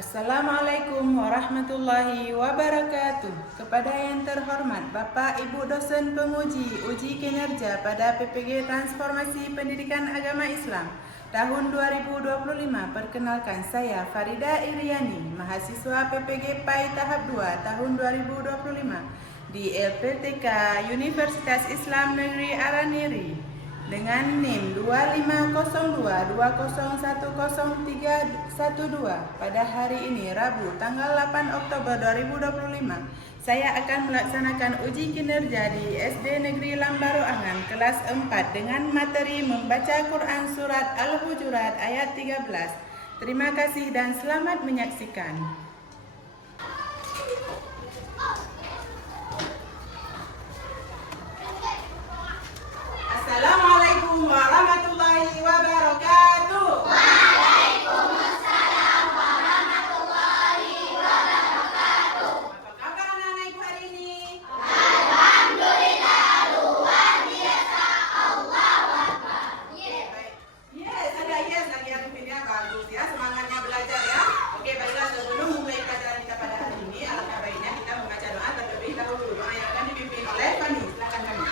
Assalamualaikum warahmatullahi wabarakatuh. Kepada yang terhormat Bapak Ibu dosen penguji uji kinerja pada PPG Transformasi Pendidikan Agama Islam tahun 2025, perkenalkan saya Farida Iriani, mahasiswa PPG PAI tahap 2 tahun 2025 di LPTK Universitas Islam Negeri Araniri dengan NIM 250220103112. Pada hari ini Rabu tanggal 8 Oktober 2025, saya akan melaksanakan uji kinerja di SD Negeri Lambaro Angan kelas 4 dengan materi membaca Quran surat Al-Hujurat ayat 13. Terima kasih dan selamat menyaksikan. Assalamualaikum warahmatullahi wabarakatuh. Waalaikumsalam warahmatullahi wabarakatuh. Apa kabar anak-anak ibu hari ini? Alhamdulillah luar biasa. Allahu Akbar. Baik. Yes, ada yes lagi yang ini bagus ya, semangatnya belajar ya. Oke, baiklah, sebelum mulai pelajaran kita pada hari ini, alangkah baiknya kita membaca doa terlebih dahulu. Doa yang akan dipimpin oleh Fani. Silakan Fani.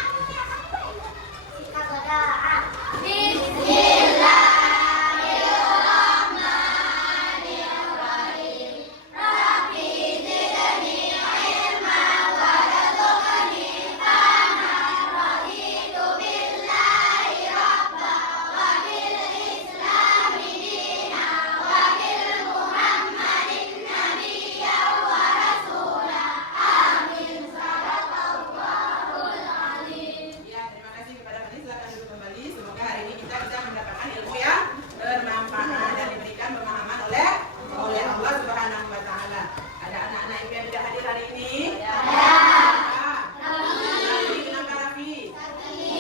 Bismillahirrahmanirrahim. Rabbi zidni ilman warzuqni fahman. Raditu billahi rabba wa bil islami dina wa bil muhammadin nabiyya wa rasula. Amin. Sadaqallahul alim. Ya, terima kasih kepada Fani. Silakan duduk kembali. Semoga hari ini kita bisa mendapatkan ilmu yang bermanfaat dan diberikan pemahaman oleh Allah Subhanahu wa taala. Ada anak-anak ibu yang tidak hadir hari ini? Ada. Raffi, kenapa Raffi?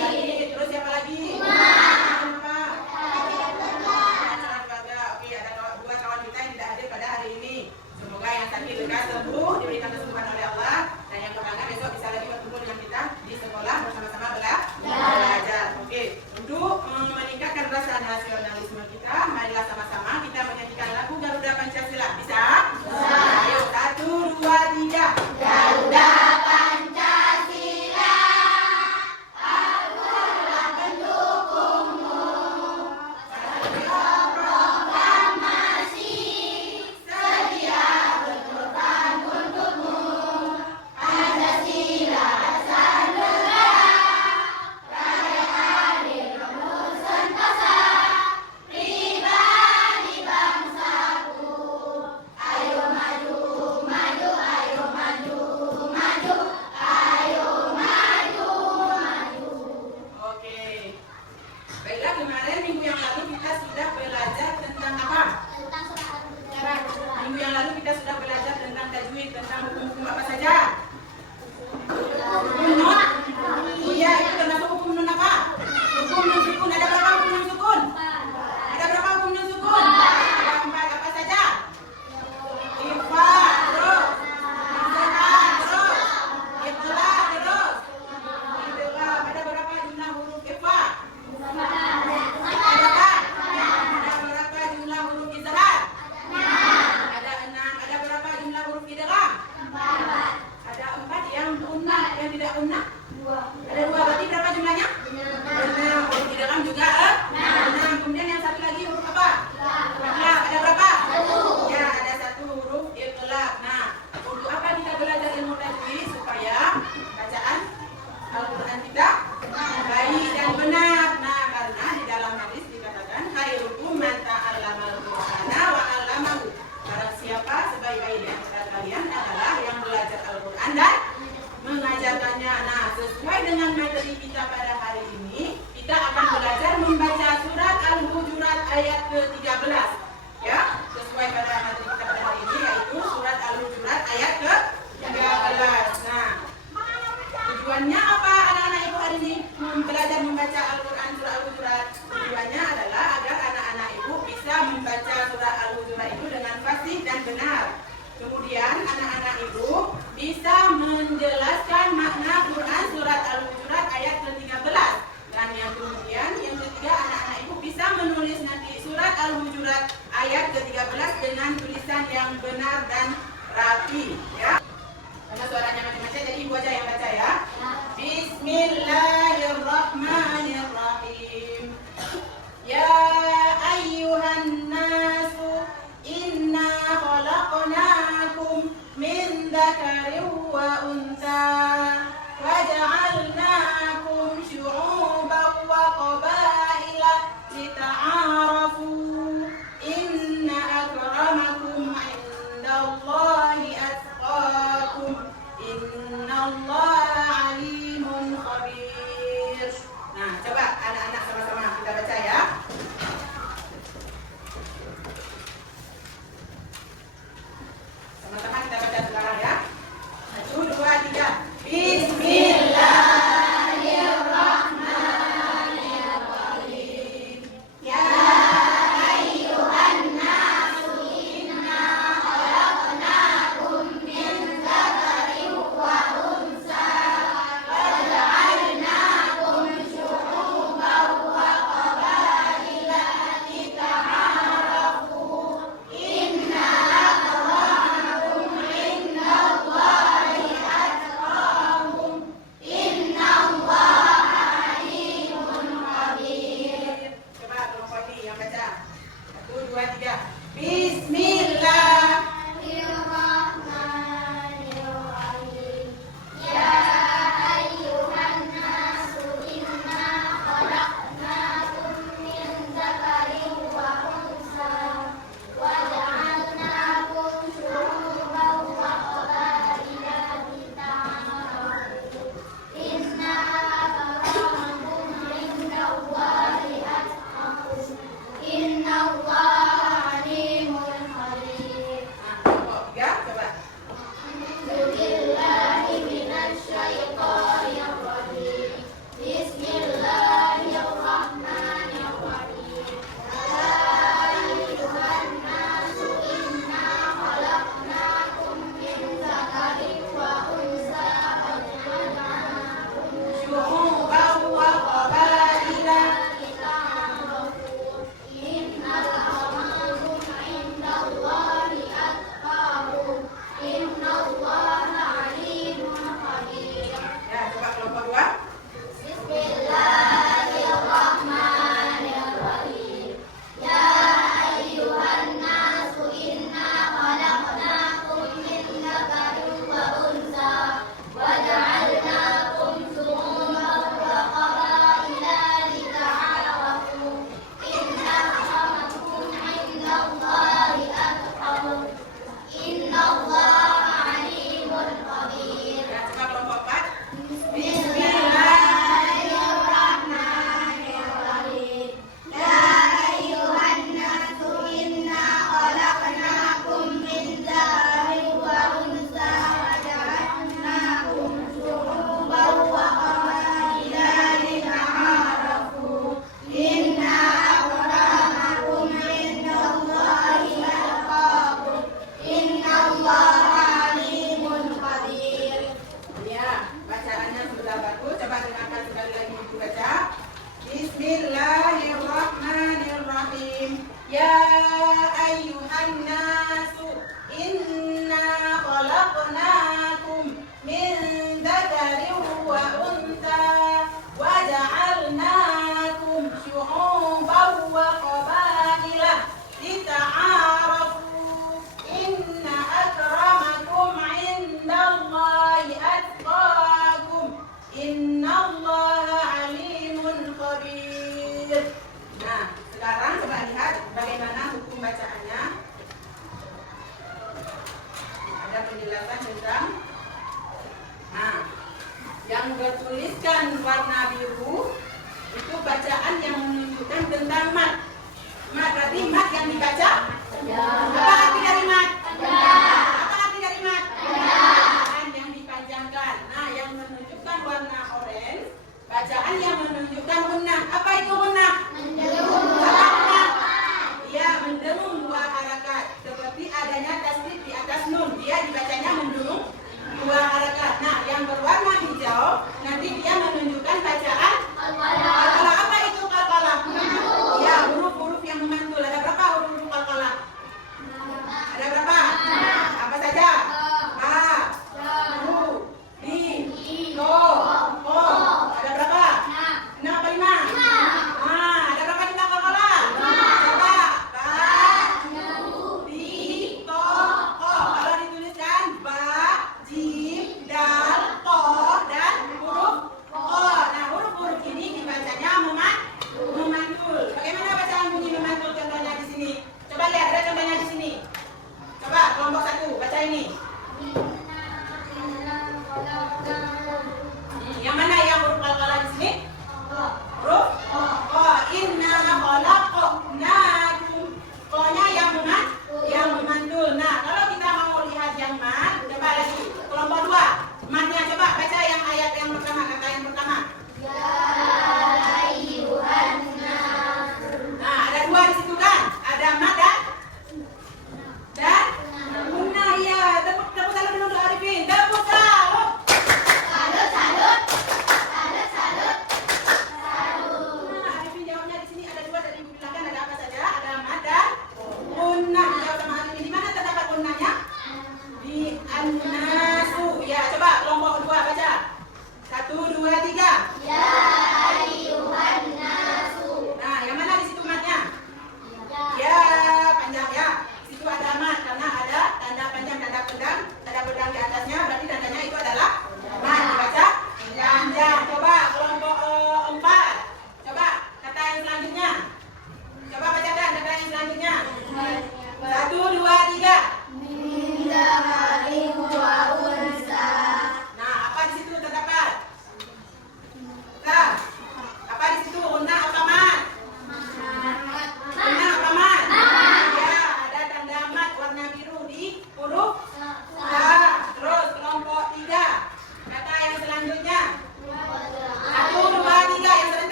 Sakit. Terus siapa lagi? Kenapa? Oke, ada dua kawan kita yang tidak hadir pada hari ini. Semoga yang sakit lekas sembuh, diberikan kesembuhan oleh Allah, dan yang kebangga besok bisa lagi bertemu dengan kita di sekolah bersama-sama belajar. Oke, untuk meningkatkan rasa nasionalisme kita, marilah sama-sama kita menyanyikan lagu Garuda Pancasila. Bisa? Ayo, 1, 2, 3. Garuda Pancasila, akulah pendukungmu. Proklamasi, sedia berkorban yang benar dan rapi, ya. Karena suaranya macam-macam, jadi ibu aja yang baca ya. Bismillahirrahmanirrahim. Ya ayyuhan nasu inna khalaqnakum min dzakarin wa untha wa ja'alnakum syu'uban wa qabaila lita'arafu inna akramakum 'indallahi atqakum innallaha 'alimun khabir. Nah, coba anak-anak sama-sama kita baca ya. Sama-sama kita baca sekarang ya. 1, 2, 3. Bismillahirrahmanirrahim. Ya ayyuhan nasu inna khalaqnakum min dzakarin wa untha wa ja'alnakum syu'uban wa qabaila lita'arafu inna akramakum 'indallahi atqakum innallaha 'alimun khabir. Coba kelompok ini yang baca. 1, 2, 3. Bismillahirrahmanirrahim. Ya ayyuhan nasu inna khalaqnakum min dzakarin wa untha wa ja'alnakum syu'uban wa qabaila lita'arafu inna akramakum 'indallahi atqakum innallaha 'alimun khabir. Nah, kelompok 3 coba. A'udzubillahi minasyaitonir rajim. Bismillahirrahmanirrahim. Ya ayyuhan nasu inna khalaqnakum min dzakarin wa untha wa ja'alnakum Syu'uban wa qabaila lita'arafu innal akramakum 'indallahi atqakum innallaha 'alimun khabir. Ya, coba kelompok 2. Bismillahirrahmanirrahim. Ya ayyuhan nasu inna khalaqnakum min dzakarin wa untha wa ja'alnakum syu'uban wa qabaila lita'arafu inna akramakum 'indallahi atqakum innallaha 'alimun khabir. Ya, coba kelompok 4. Bismillahirrahmanirrahim. Ya ayyuhan nasu inna khalaqnakum min dzakarin wa untha wa ja'alnakum syu'uban wa qabaila lita'arafu inna akramakum 'indallahi atqakum innallaha 'alimun khabir. Ya, bacaannya sudah bagus. Coba dengarkan sekali lagi ibu baca. Bismillahirrahmanirrahim. Ya ayyuhan nasu inna khalaqnakum min dzakarin wa untha wa ja'alnakum syu'uban wa qabaila lita'arafu inna akramakum 'indallahi atqakum innallaha 'alimun khabir. Nah, sekarang coba lihat bagaimana hukum bacaannya. Ada penjelasan tentang yang bertuliskan warna biru itu bacaan yang menunjukkan tentang mat. Mat berarti mat yang dibaca. Apa arti dari mat? Apa arti dari mat? Bacaan yang dipanjangkan. Nah, yang menunjukkan warna oranye, bacaan yang menunjukkan gunah. Apa itu gunah? Apa gunah? Ya, mendengung 2 harakat. Seperti adanya tasdid di atas nun, dia dibacanya mendengung 2 harakat. Nah, yang berwarna hijau nanti dia menunjukkan bacaan qalqalah. Apa itu qalqalah? Ya, huruf-huruf yang memantul. Ada berapa huruf qalqalah?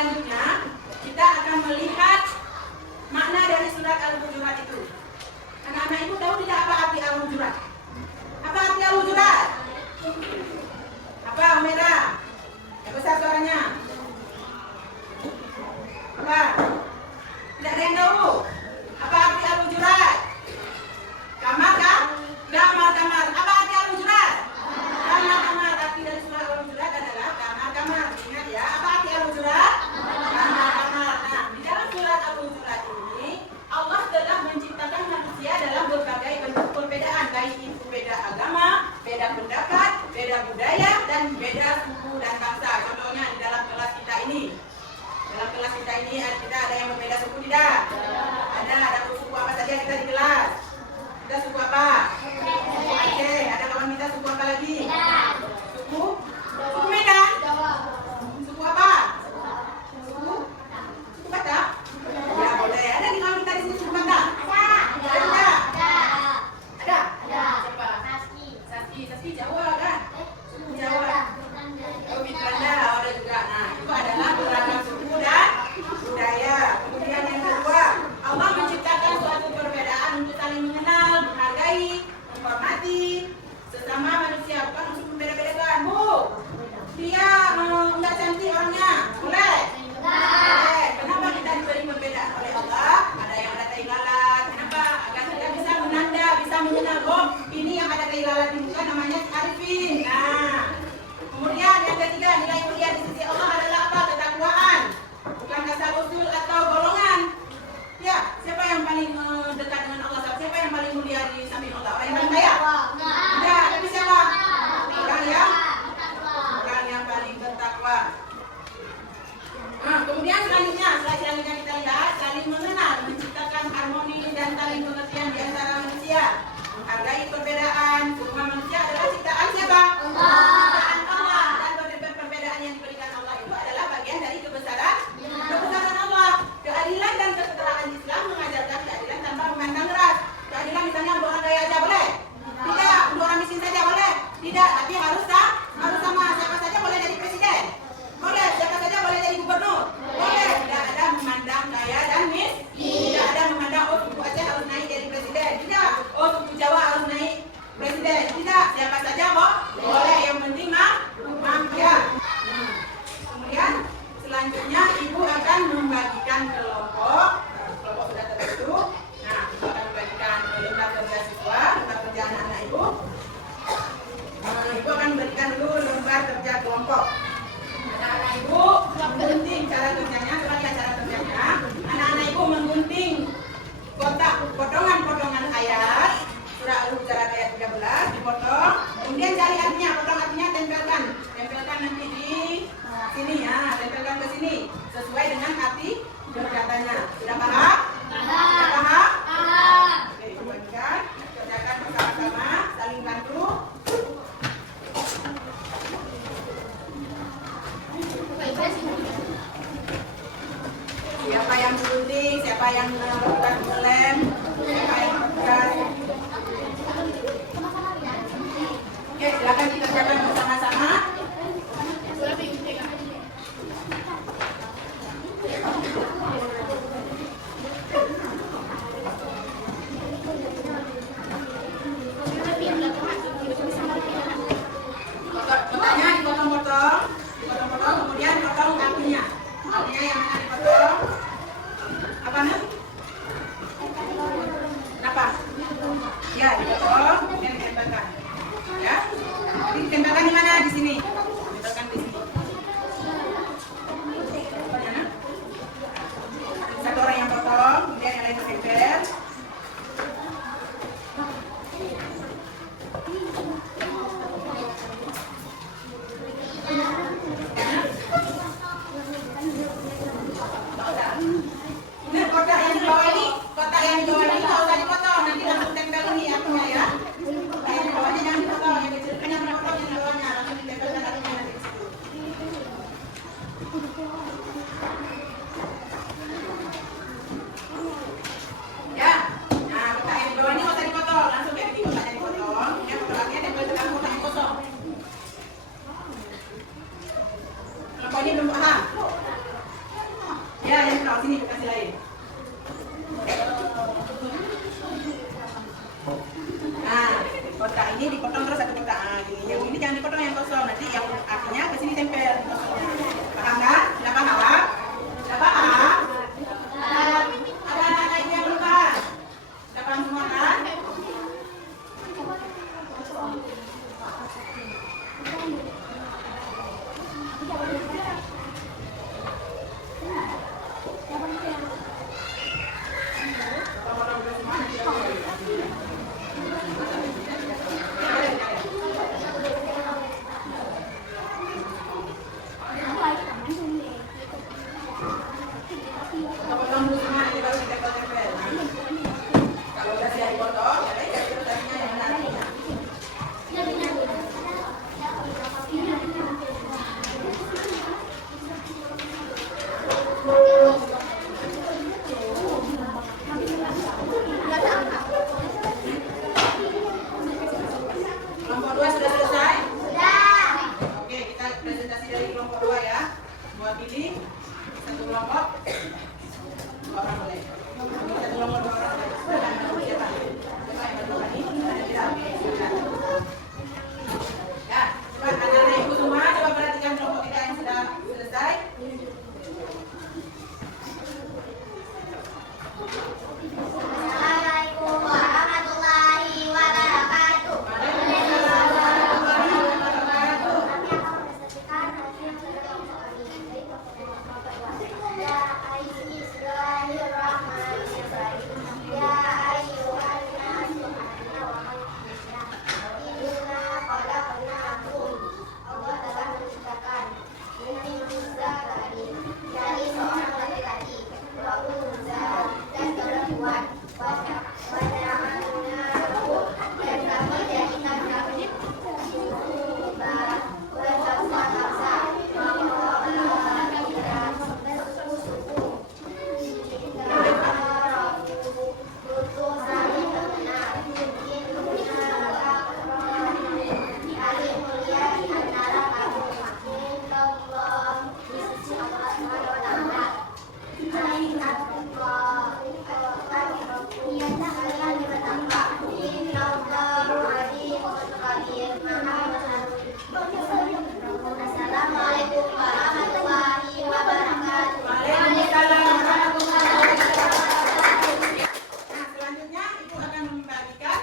selanjutnya kita akan melihat makna dari surat Al-Hujurat itu. Anak-anak ibu tahu tidak apa arti Al-Hujurat? Apa arti Al-Hujurat? Apa, Umera? Yang besar suaranya. Apa? Tidak ada yang tahu. Apa arti Al-Hujurat? Kamar kan? Kamar. Apa arti Al-Hujurat? Kamar. Arti dari surat Al-Hujurat adalah kamar. Ingat ya. Apa arti Al-Hujurat? Kamar. Nah, di dalam surat Al-Hujurat ini Allah telah menciptakan manusia dalam berbagai bentuk perbedaan, baik itu beda agama, beda pendapat, beda budaya, dan beda suku dan bangsa. Contohnya di dalam kelas kita ini. Dalam kelas kita ini kita ada yang berbeda suku tidak? Ada suku apa saja kita di kelas? Kita suku apa? Suku Aceh. Ada kawan kita suku apa lagi? Suku Medan. Suku apa? Suku Batak. Ya boleh. Ada di kawan kita di sini suku Batak? Ada. Siapa? Saski Jawa kan? Suku Jawa. Belanda ada juga. Nah, itu adalah beragam suku dan budaya. Kemudian yang kedua, Allah menciptakan suatu perbedaan untuk saling mengenal, menghargai, menghormati sesama manusia. Bukan untuk membeda-bedakan. Bu, dia enggak cantik orangnya. Boleh? Boleh. Kenapa kita diberi perbedaan oleh Allah? Ada yang ada tai lalat. Kenapa? Agar kita bisa menanda, bisa mengenal. Oh, ini yang ada tai lalat itu kan namanya Arifin. Nah, kemudian yang ketiga, nilai mulia di sisi Allah adalah apa? Ketakwaan. Bukan asal usul atau golongan. Ya, siapa yang paling dekat dengan Allah? Siapa yang paling mulia di samping Allah? Orang yang paling kaya? Tidak, tapi siapa? Orang yang paling bertakwa. Nah, kemudian selanjutnya kita lihat saling mengenal, menciptakan harmoni dan saling pengertian di antara manusia. Menghargai perbedaan. Semua manusia adalah ciptaan siapa? Ciptaan Allah. Dan perbedaan yang diberikan Allah itu adalah bagian dari kebesaran Allah. Keadilan dan kesetaraan Islam mengajarkan keadilan tanpa memandang ras. Keadilan misalnya untuk orang kaya aja boleh? Tidak. Untuk orang miskin saja boleh? Tidak. Tapi harus sama. Siapa saja boleh jadi presiden? Boleh. Siapa saja boleh jadi gubernur? Boleh. Tidak ada memandang kaya dan miskin. Tidak ada memandang suku Aceh harus naik jadi presiden. Tidak. Suku Jawa harus naik presiden. Tidak. Siapa saja boleh. Yang penting ya. Kemudian selanjutnya ibu akan membagikan kelompok sudah terbentuk. Nah, ibu akan membagikan lembar kerja siswa, lembar kerja anak-anak ibu. Ibu akan memberikan dulu lembar kerja kelompok. Anak-anak ibu menggunting cara kerjanya, anak-anak ibu menggunting kotak potongan ayat surah Al-Hujurat ayat 13 dipotong, kemudian cari artinya, potong artinya, tempelkan nanti di sini ya, tempelkan ke sini sesuai dengan arti berkatanya. Sudah paham? Paham? Oke, ibu bagikan, kerjakan bersama-sama, saling bantu. Siapa yang gunting, siapa yang melakukan lem, siapa yang bergerak. Oke, silakan dikerjakan bersama-sama. Kotaknya dipotong-potong, kemudian potong kakinya. Kakinya yang mana dipotong? Apa nih? Kenapa? Ya, dipotong, kemudian ditempelkan. Ya, ditempelkan di mana? Di sini. Ditempelkan di sini. Satu orang yang potong, kemudian yang lain ditempel. Nah, kotak yang di bawah ini kalau tadi potong nanti langsung tempel ini akunya ya. Yang di bawahnya jangan dipotong, yang kecil hanya potong yang di bawahnya langsung ditempelkan akunya nanti di situ. Ya, nah kotak yang di bawah ini kalau tadi potong langsung kayak begini, kotaknya dipotong, ya kotaknya tempel ke dalam kotak yang kosong. Kalau ini belum paham. Ya, yang tahu sini kasih lain. Nah, kotak ini dipotong terus satu kotak. Nah, gini. Yang ini jangan dipotong yang kosong. Nanti yang akhirnya ke sini tempel. Paham kan? Sudah paham? Sudah paham? Ada anak lain yang belum paham? Sudah paham semua kan? Potong dulu semua, nanti baru ditempel-tempel. Kalau udah siap dipotong, ya udah itu tadinya yang nanti. Kelompok 2 sudah selesai? Sudah. Oke, kita presentasi dari kelompok 2 ya. Buat pilih satu kelompok. 2 orang boleh. Satu kelompok 2 orang boleh. Silakan menurut siapa? Siapa yang berdua ini? Ada tidak? Silakan. Ya, coba anak-anak ibu semua coba perhatikan kelompok kita yang sudah selesai. Assalamualaikum warahmatullahi wabarakatuh. Waalaikumsalam warahmatullahi wabarakatuh. Kami akan presentasikan hasil dari kelompok kami dari kelompok kedua. Ya Bismillahirrahmanirrahim. Ya ayyuhan nasu anna wa manusia. Inna khalaqnakum. Allah telah menciptakan min zakari dari seorang laki-laki. Wa unsa dan perempuan. Waja'alnahu dan kami jadikan kami Assalamualaikum warahmatullahi wabarakatuh. Waalaikumsalam warahmatullahi wabarakatuh. Nah, selanjutnya Ibu akan membagikan.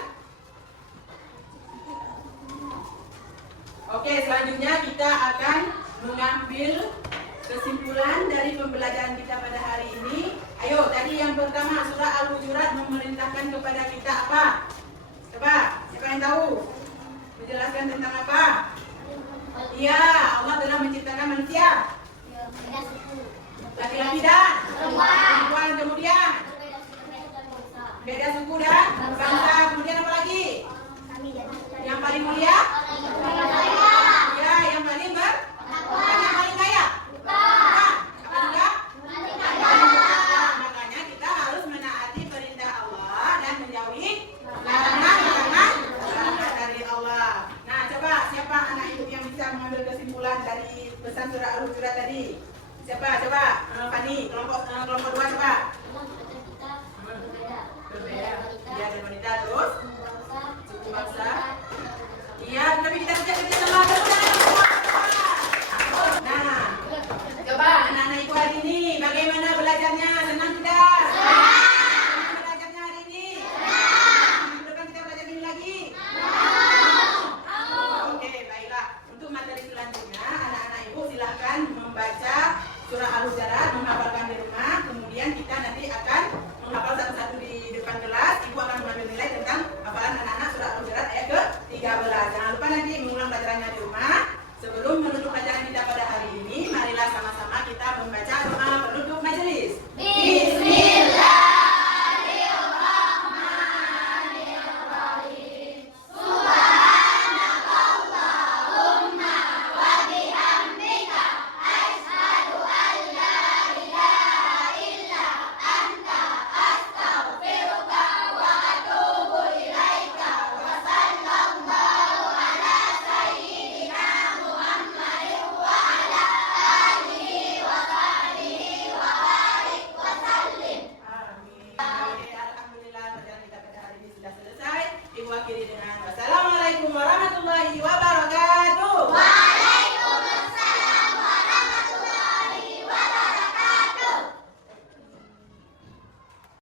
Oke, selanjutnya kita akan mengambil kesimpulan dari pembelajaran kita pada hari ini. Ayo, tadi yang pertama surah Al-Hujurat memerintahkan kepada kita apa? Coba, siapa yang tahu? Menjelaskan tentang apa? Iya, Allah telah menciptakan manusia. Laki-laki dan perempuan, kemudian beda suku dan bangsa, kemudian apa lagi? Yang paling mulia? Ya, yang paling yang paling kaya? Bukan. Apa juga? Makanya kita harus menaati perintah Allah dan menjauhi larangan dari Allah. Nah, coba siapa anak ibu yang bisa mengambil kesimpulan dari pesan surah Al-Hujurat tadi? Siapa? Coba. Fani, kelompok 2 coba.